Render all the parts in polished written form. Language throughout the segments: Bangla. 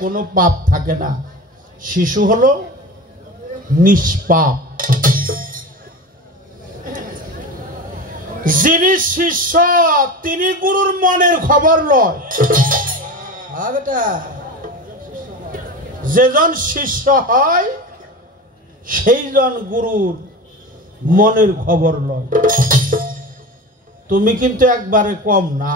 কোনো পাপ থাকে না, শিশু হলো নিষ্পাপ। যিনি শিষ্য তিনি গুরুর মনের খবর লয়। যেজন শিষ্য হয় সেইজন গুরুর মনের খবর লয়। তুমি কিন্তু একবারে কম না,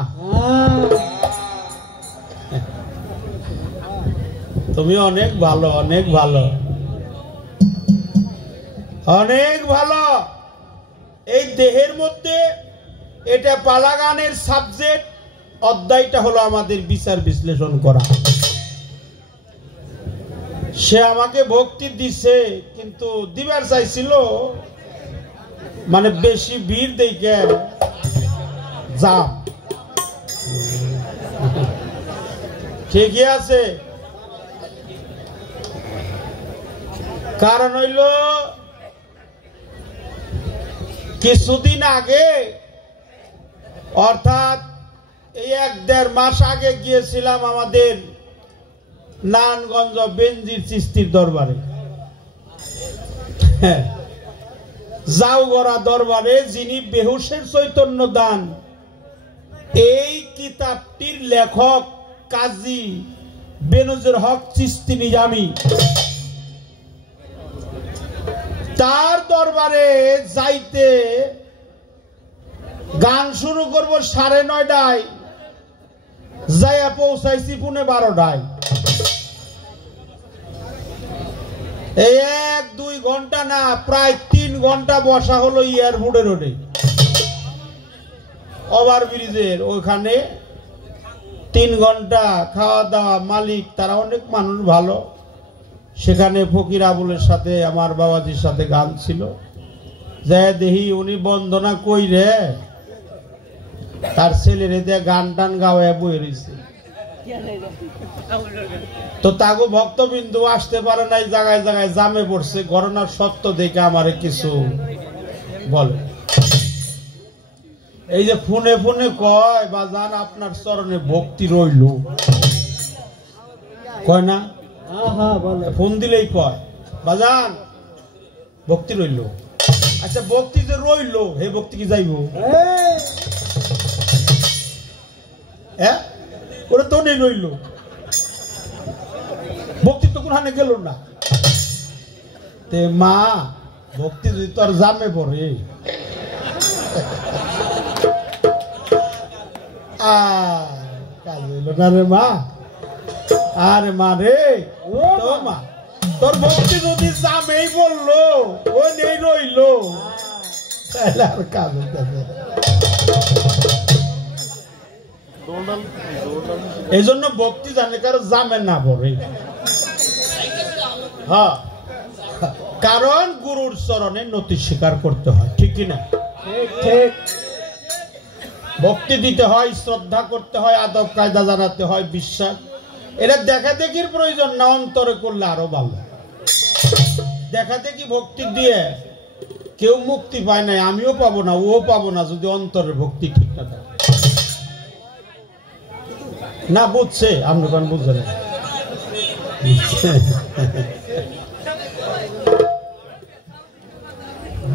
তুমি অনেক ভালো, অনেক ভালো, অনেক ভালো। এই দেহের মধ্যে এটা পালাগানের সাবজেক্ট, অধ্যায়টা হলো আমাদের বিচার বিশ্লেষণ করা। সে আমাকে ভক্তি দিছে, কিন্তু দিবার চাইছিল মানে বেশি ভিড় দেখে যাম। ঠিকই আছে, কারণ হইল কিছুদিন আগে, অর্থাৎ এই 1-1.5 মাস আগে গিয়েছিলাম আমাদের নারায়ণগঞ্জ বেনজির চিস্তির দরবারে, জাউগড়া দরবারে, যিনি বেহুশের চৈতন্য দান এই কিতাবটির লেখক কাজী বেনজির হক চিস্তি নিজামী, তার দরবারে যাইতে গান শুরু করব 9:30টায়, যাইয়া পৌঁছাইছি 12:15টায়। এই 1-2 ঘন্টা না, প্রায় 3 ঘন্টা বসা হলো এয়ারপোর্টে রোডে, ওভার ব্রিজের ওখানে 3 ঘন্টা খাওয়া দাওয়া। মালিক তারা অনেক মানুষ ভালো, সেখানে ফকির আবুলের সাথে আমার বাবাজির সাথে গান ছিল। যাই দেখি উনি বন্দনা কই রে, তার ছেলেরে দিয়ে গান টান গাওয়া বয়ে রয়েছে। তো তাগো ভক্তবিন্দু আসতে পারে নাই, জায়গায় জায়গায় জামে পড়ছে। ঘটনার সত্য দেখে আমারে কিছু বলে। এই যে ফোনে ফোনে কয় বাজান আপনার চরণে ভক্তি রইল, কয় না? ফোন দিলেই কয় বাজান ভক্তি রইল। আচ্ছা ভক্তি যে রইল, হে ভক্তি কি যাইব? ওরা তো নেই রইল, ভক্তি তো কোনখানে গেল না। তে মা ভক্তি যদি তোর জামে পড়ে, কাজ হইল না রে মা। আরে মা রে, তো মা তোর ভক্তি যদি জামেই বললো, ও নেই রইল, তাহলে আর কাজ হইতেছে। এই জন্য ভক্তি জানে কারো জামে না পড়ে। হ্যাঁ, কারণ গুরুর চরণে নতি স্বীকার করতে হয়, ঠিক কিনা? ঠিক। ভক্তি দিতে হয়, শ্রদ্ধা করতে হয়, আদব কায়দা জানাতে হয়, বিশ্বাস। এটা দেখা দেখির প্রয়োজন না, অন্তরে করলে আরো ভালো। দেখা দেখি ভক্তি দিয়ে কেউ মুক্তি পায় নাই, আমিও পাবো না, ও পাবো না, যদি অন্তরের ভক্তি ঠিক না থাকে। না বুঝছে, আপনি কোন বুঝছেন?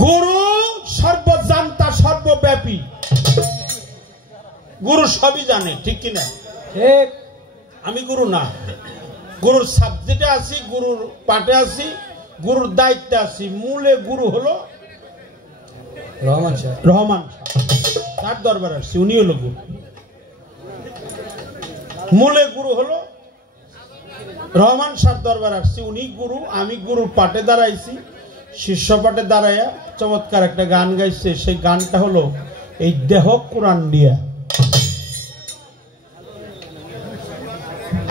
গুরু সর্বজান্তা, সর্বব্যাপী। গুরু সবই জানে, ঠিক কিনা? ঠিক। আমি গুরু না, গুরুর সাবজেক্টে আছি, গুরুর পাঠে আছি, গুরুর দায়িত্বে আছি। মূলে গুরু হলো রহমান শাহ, তার দরবার আসছি, উনি হলো গুরু। মূলে গুরু হলো রহমান শাহ দরবার আসছি, উনি গুরু। আমি গুরুর পাঠে দাঁড়াইছি, শিষ্য পাঠে দাঁড়াইয়া চমৎকার একটা গান গাইছে। সেই গানটা হলো এই দেহ কোরআন দিয়া।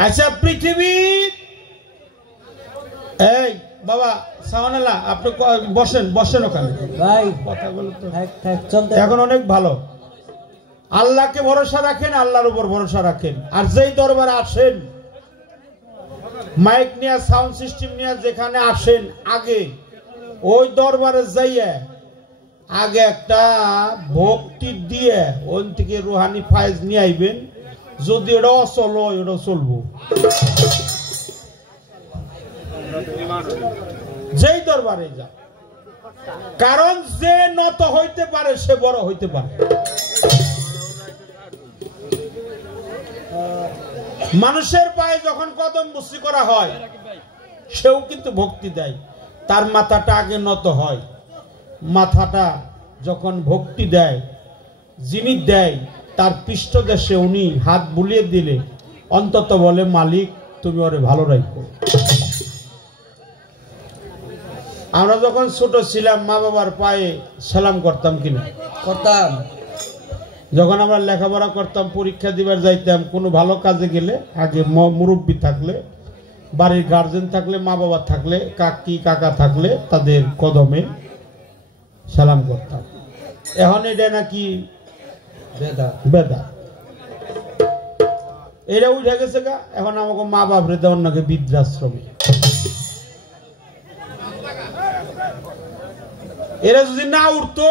আচ্ছা পৃথিবী, এই বাবা সাওয়ানাল্লাহ, আপনি বসেন, বসেন ওখানে ভাই, কথা বলে তো এখন অনেক ভালো। আল্লাহকে ভরসা রাখেন, আল্লাহর উপর ভরসা রাখেন। আর যেই দরবারে আসেন, মাইক নিয়ে, সাউন্ড সিস্টেম নিয়ে যেখানে আসেন, আগে ওই দরবারে যাইয়া আগে একটা ভক্তি দিয়ে ওই থেকে রুহানি ফায়েজ নিয়ে আইবেন। যদি এটা অচল হয়, এটা চলবো। একেবারে যায়। কারণ যে নত হইতে পারে সে বড় হইতে পারে। মানুষের পায়ে যখন কদম বুসি করা হয় সেও কিন্তু ভক্তি দেয়, তার মাথাটা আগে নত হয়। মাথাটা যখন ভক্তি দেয়, যিনি দেয় তার পৃষ্ঠদেশে উনি হাত বুলিয়ে দিলে অন্তত বলে, মালিক তুমি ওরে ভালো রাখো। আমরা যখন ছোট ছিলাম মা বাবার পায়ে সালাম করতাম কিনা? করতাম। যখন আমরা লেখাপড়া করতাম, পরীক্ষা দিবার যাইতাম, কোনো ভালো কাজে গেলে আগে মুরব্বী থাকলে, বাড়ির গার্জেন থাকলে, মা বাবা থাকলে, কাকি কাকা থাকলে তাদের কদমে সালাম করতাম। এখন এটা নাকি বেদা, এটা উঠে গেছে গা। এখন আমাকে মা বাপরে দেওয়ার নাকি বৃদ্ধাশ্রমে। এরা যদি না উঠতো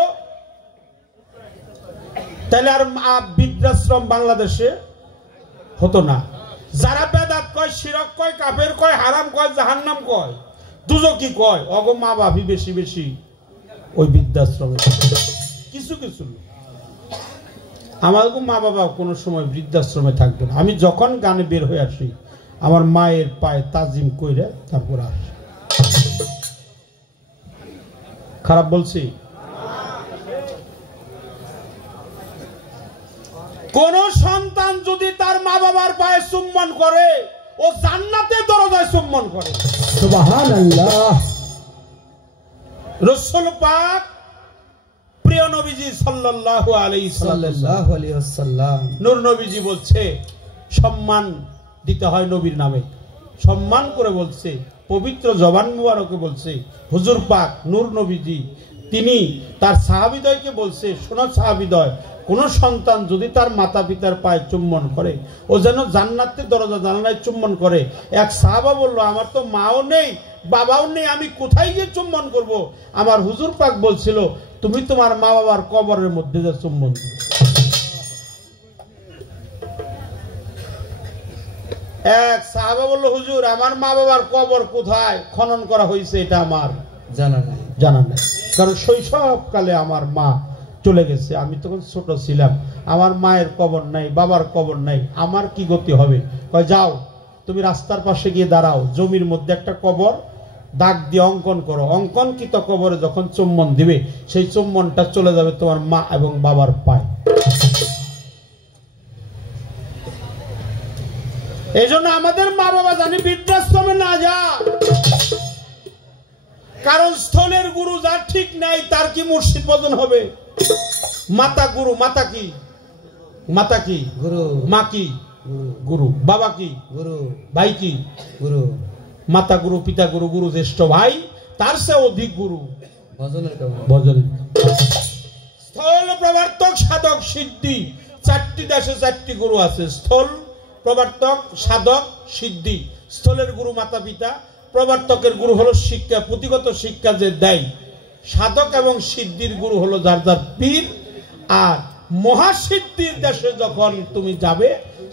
তাহলে আর বৃদ্ধাশ্রম বাংলাদেশে হতো না। যারা বেদাত কয়, শিরক কয়, কাফের কয়, হারাম কয়, জাহান্নাম কয়, দুজকি কয়, অগো মা বাপি বেশি বেশি ওই বৃদ্ধাশ্রমে। কিছু কিছু আমার মা বাবা কোনো সময় বৃদ্ধাশ্রমে থাকবে না। আমি যখন গানে বের হয়ে আসি আমার মায়ের পায়ে তাজিম কইরা তারপর আসি। খারাপ বলছি? কোন সন্তান যদি তার মা বাবার পায়ে চুম্বন করে, ও জান্নাতের দরজায় চুম্বন করে। সুবহানাল্লাহ। রাসূল পাক প্রিয় নবীজি সাল্লাল্লাহু আলাইহি ওয়াসাল্লাম, নূর নবীজি বলছে, সম্মান দিতে হয় নবীর নামে। সম্মান করে বলছে, পবিত্র জবান মুবারকে বলছে, হুজুর পাক নূর নবীজি তিনি তার সাহাবীদ্বয়কে বলছে, শোনো সাহাবীদ্বয়, কোন সন্তান যদি তার মাতা পিতার পায়ে চুম্বন করে, ও যেন জান্নাতের দরজা জানালায় চুম্বন করে। এক সাহাবা বলল, আমার তো মাও নেই বাবাও নেই, আমি কোথায় গিয়ে চুম্বন করব? আমার হুজুর পাক বলছিল, তুমি তোমার মা বাবার কবরের মধ্যে যা চুম্বন। এক সাহাবা বলল, হুজুর আমার মা বাবার কবর কোথায় খনন করা হয়েছে এটা আমার জানা নাই, কারণ শৈশবকালে আমার মা চলে গেছে, আমি তখন ছোট ছিলাম, আমার মায়ের কবর নাই, বাবার কবর নাই, আমার কি গতি হবে? কয় যাও তুমি রাস্তার পাশে গিয়ে দাঁড়াও, জমির মধ্যে একটা কবর দাগ দিয়ে অঙ্কন করো, অঙ্কনকৃত কবরে যখন চুম্বন দিবে সেই চুম্বনটা চলে যাবে তোমার মা এবং বাবার পায়ে। এই জন্য আমাদের মা বাবা জানি বৃদ্ধাশ্রমে না যা, কারণ স্থলের গুরু যার ঠিক নাই তার কি মুর্শিদ ভজন হবে? মাতা গুরু, মাতা কি? মাতা কি? গুরু। মা কি? গুরু। বাবা কি? গুরু। ভাই কি? গুরু। মাতা গুরু, পিতা গুরু, গুরু জ্যেষ্ঠ ভাই, তার চেয়ে অধিক গুরু ভজনের। স্থল প্রবর্তক সাধক সিদ্ধি, চারটি দেশে চারটি গুরু আছে। স্থল প্রবর্তক সাধক সিদ্ধি। স্থলের গুরু মাতা পিতা, প্রবর্তকের গুরু হলো শিক্ষা, পুঁথিগত শিক্ষা যে দেয়। সাধক এবং সিদ্ধির গুরু হলো যার যার পীর। আর মহাসিদ্ধির দেশে যখন তুমি যাবে,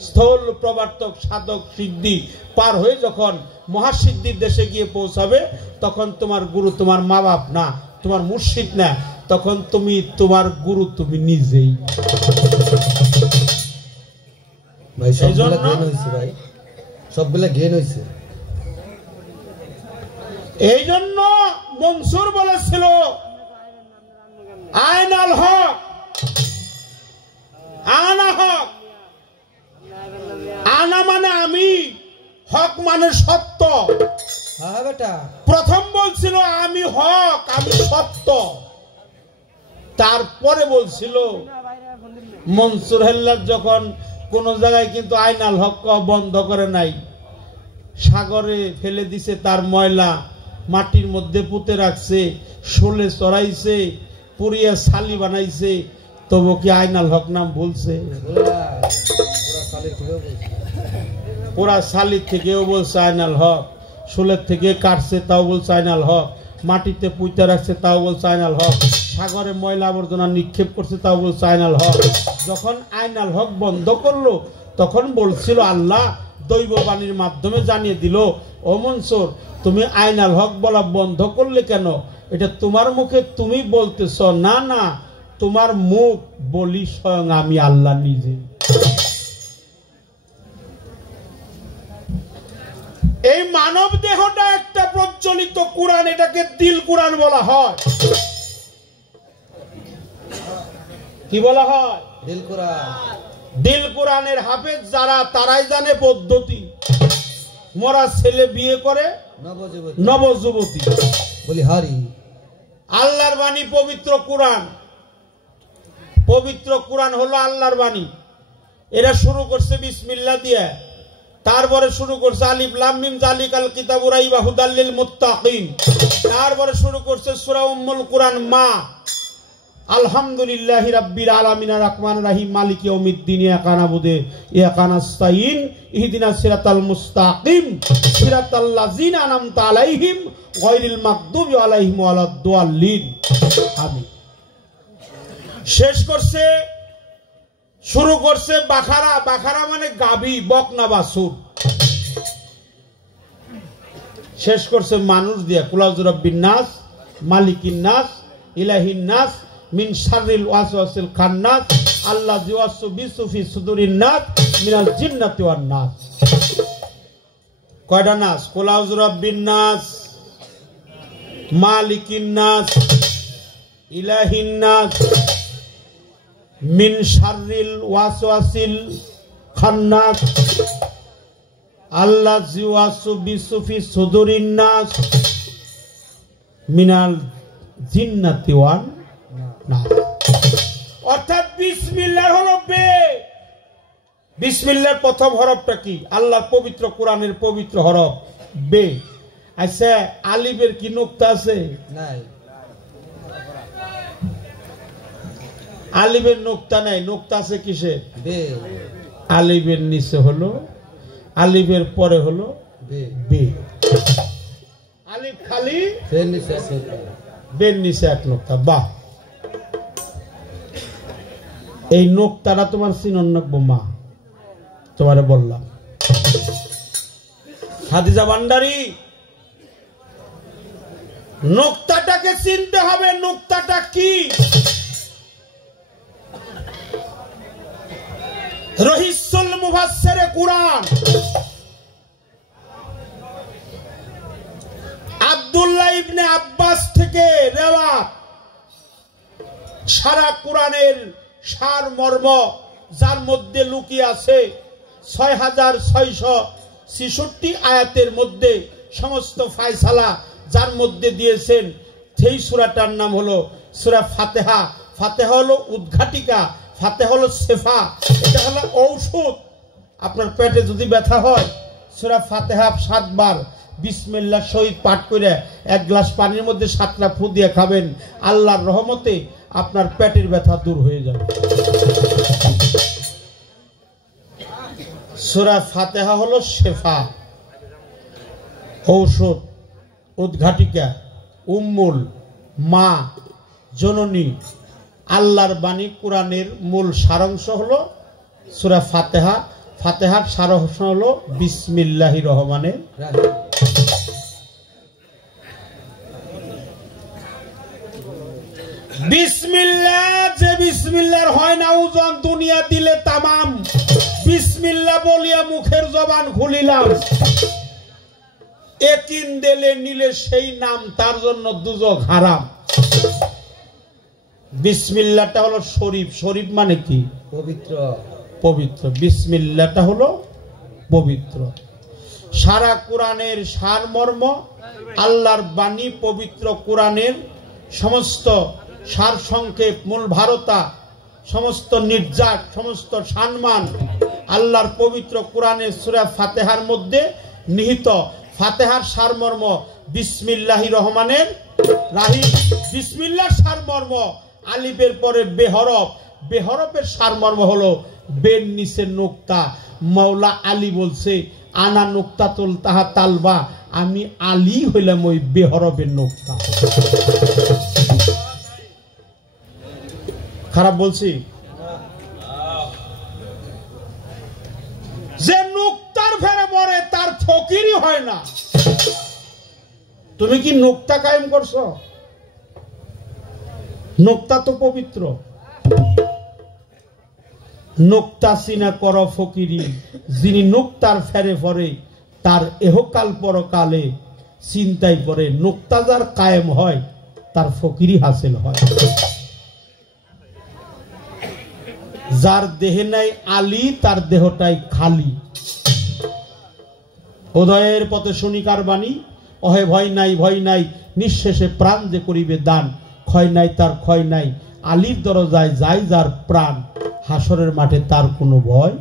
স্থল প্রবর্তক সাধক সিদ্ধি পার হয়ে যখন মহাসিদ্ধির দেশে গিয়ে পৌঁছাবে, তখন তোমার গুরু তোমার মা বাপ না, তোমার মুর্শিদ না, তখন তুমি তোমার গুরু তুমি নিজেই। ভাই সবগুলা জ্ঞান হইছে, ভাই সবগুলা জ্ঞান হইছে। এই জন্য মনসুর বলেছিল, আইনাল হক, আনা হক। আনা মানে আমি, হক মানে সত্য। হ্যাঁ বেটা, প্রথম বলছিল আমি হক, আমি সত্য। তারপরে বলছিল মনসুর হেল্লার যখন কোন জায়গায় কিন্তু আইনাল হক বন্ধ করে নাই, সাগরে ফেলে দিছে তার ময়লা, মাটির মধ্যে পুঁতে রাখছে, শোলে চড়াইছে, পুড়িয়ে ছালি বানাইছে, তবু কি আইনাল হক নাম ভুলছে? পুরা ছালির থেকেও বলছে আইনাল হক, শোলের থেকে কাটছে তাও বলছে আইনাল হক, মাটিতে পুঁতে রাখছে তাও বলছে আইনাল হক, সাগরে ময়লা আবর্জনা নিক্ষেপ করছে তাও বলছে আইনাল হক। যখন আইনাল হক বন্ধ করলো তখন বলছিল, আল্লাহ দৈববাণীর মাধ্যমে জানিয়ে দিল, ও মনসুর তুমি আইনাল হক বলা বন্ধ করলে কেন? এটা তোমার মুখে তুমি বলতেছ না, না তোমার মুখ বলি স্বয়ং আমি আল্লাহ নিজে। এই মানব দেহটা একটা প্রচলিত কোরআন, এটাকে দিল কোরআন বলা হয়। কি বলা হয়? দিল কোরআন। দিল কোরআনের হাফেজ যারা, তারাই জানে পদ্ধতি। মরা ছেলে বিয়ে করে নবযুবতী বলি হারি। আল্লাহর বাণী পবিত্র কোরআন, পবিত্র কোরআন হলো আল্লাহর বাণী। এরা শুরু করছে বিসমিল্লাহ দিয়ে, তারপরে শুরু করছে আলিফ লাম মিম যালিকাল কিতাবু রাইবা হুদাল লিল মুত্তাকিন, তারপরে শুরু করছে সূরা উম্মুল কুরআন মা, আলহামদুলিল্লাহি রাব্বিল আলামিন আর রহমানির রহিম মালিক ইয়াউমিদ্দিন ইয়াকা নাবুদু ইয়াকা নাস্তাইন ইহদিনাস সিরাতাল মুস্তাকিম সিরাতাল লাযিনা আনআমতা আলাইহিম গায়রিল মাগদুবি আলাইহিম ওয়ালাদ দাল্লিন। আমিন। শেষ করছে, শুরু করছে বাখারা। বাখারা মানে গাবি, বকনা বাছুর। শেষ করছে মানুষ দিয়া, কুলাউযু রাব্বিন নাস মালিকিন নাস ইলাহিন নাস মিন শাররিল ওয়াসওয়াসিল খান্নাস আল্লাযী ইউওয়াসওয়িসু ফি সুদুরিন নাস মিনাল জিন্নাতি ওয়ান নাস। কয়টা নাস? কুলাউযু রাব্বিন নাস, মালিকিন নাস, ইলাহিন নাস, মিন শাররিল ওয়াসওয়াসিল খান্নাস আল্লাযী ইউওয়াসওয়িসু ফি সুদুরিন নাস মিনাল জিন্নাতি ওয়ান নাস। অর্থাৎ বিসমিল্লাহ হলো বে। বিসমিল্লাহর প্রথম হরফটা কি? আল্লাহর পবিত্র কোরআনের পবিত্র হরফ বে। আচ্ছা, আলিফের কি নুকতা আছে? নাই। আলিফের নুকতা নাই। নুকতা আছে কিসে? বে। আলিফের নিচে হলো, আলিফের পরে হলো বে। আলিফ খালি, বের নিচে এক নুকতা। বের নিচে এক নুকতা। বাহ, এই নুকতাটা তোমার চিনন্নব্য মা, তোমারে বললাম। হাদিজা ভান্ডারী, নুকতাটাকে চিনতে হবে। নুকতাটা কি? রহিসুল মুফাসসিরে কুরআন আব্দুল্লাহ ইবনে আব্বাস থেকে রেওয়াত, সারা কোরআনের সারমর্ম যার মধ্যে লুকিয়ে আছে ৬৬৬৬ আয়াতের মধ্যে সমস্ত ফায়সালা যার মধ্যে দিয়েছেন, সেই সূরাটার নাম হলো সূরা ফাতিহা। ফাতিহা হলো উদ্ঘাটিকা, ফাতিহা হলো শেফা, এটা হলো ঔষধ। আপনার পেটে যদি ব্যথা হয়, সূরা ফাতিহা ৭ বার বিসমিল্লাহ শহীদ পাঠ করে এক গ্লাস পানির মধ্যে ৭টা ফু দিয়ে খাবেন, আল্লাহর রহমতে আপনার পেটের ব্যথা দূর হয়ে যাবে। সূরা ফাতিহা হলো শেফা, ঔষধ, উদ্ঘাটিকা, উম্মুল, মা, জননী, আল্লাহর বাণী। কোরআনের মূল সারাংশ হলো সূরা ফাতিহা। ফাতিহার সারাংশ হলো বিসমিল্লাহির রহমানির রহিম। বিসমিল্লাহ, যে বিসমিল্লাহর হয় না ওজন দুনিয়া দিলে তামাম। বিসমিল্লাহ বলিয়া মুখের জবান খুলিলাম, একিন দিলে নিলে সেই নাম, তার জন্য দুজক হারাম। বিসমিল্লাহটা হলো শরীফ। শরীফ মানে কি? পবিত্র। পবিত্র। বিসমিল্লাহটা হলো পবিত্র। সারা কোরআনের সারমর্ম, আল্লাহর বাণী, পবিত্র কোরআনের সমস্ত সার সংক্ষেপ, মূল ভারতা, সমস্ত নির্যাত, সমস্ত সম্মান আল্লাহর পবিত্র কোরআনের সূরা ফাতিহার মধ্যে নিহিত। ফাতিহার সারমর্ম বিসমিল্লাহির রহমানির রহিম। বিসমিল্লাহর সারমর্ম আলিফের পরে বেহরফ। বেহরফের সারমর্ম হলো বের নিচে নুকতা। মাওলা আলী বলছে, আনা নুকতাতুল তাহা তালবা, আমি আলী হইলাম ওই বেহরফের নুকতা। খারাপ বলছি? যে নুকতার না। তুমি কি নোক্তা কায়েম করছো? নোক্তা তো পবিত্র। নোক্তা সিনা কর ফকিরি, যিনি নোক্তার ফেরে ফরে তার এহকাল পরকালে চিন্তায় পড়ে। নোক্তা যার কায়েম হয় তার ফকিরি হাসিল হয়। যার দেহে নাই আলী তার দেহটাই খালি। উদয়ের পথে শনিকার বাণী, অহে ভয় নাই ভয় নাই, নিঃশেষে প্রাণ যে করিবে দান। ক্ষয় নাই তার ক্ষয় নাই, আলীর দরজায় যায় যার প্রাণ, হাসরের মাঠে তার কোনো ভয়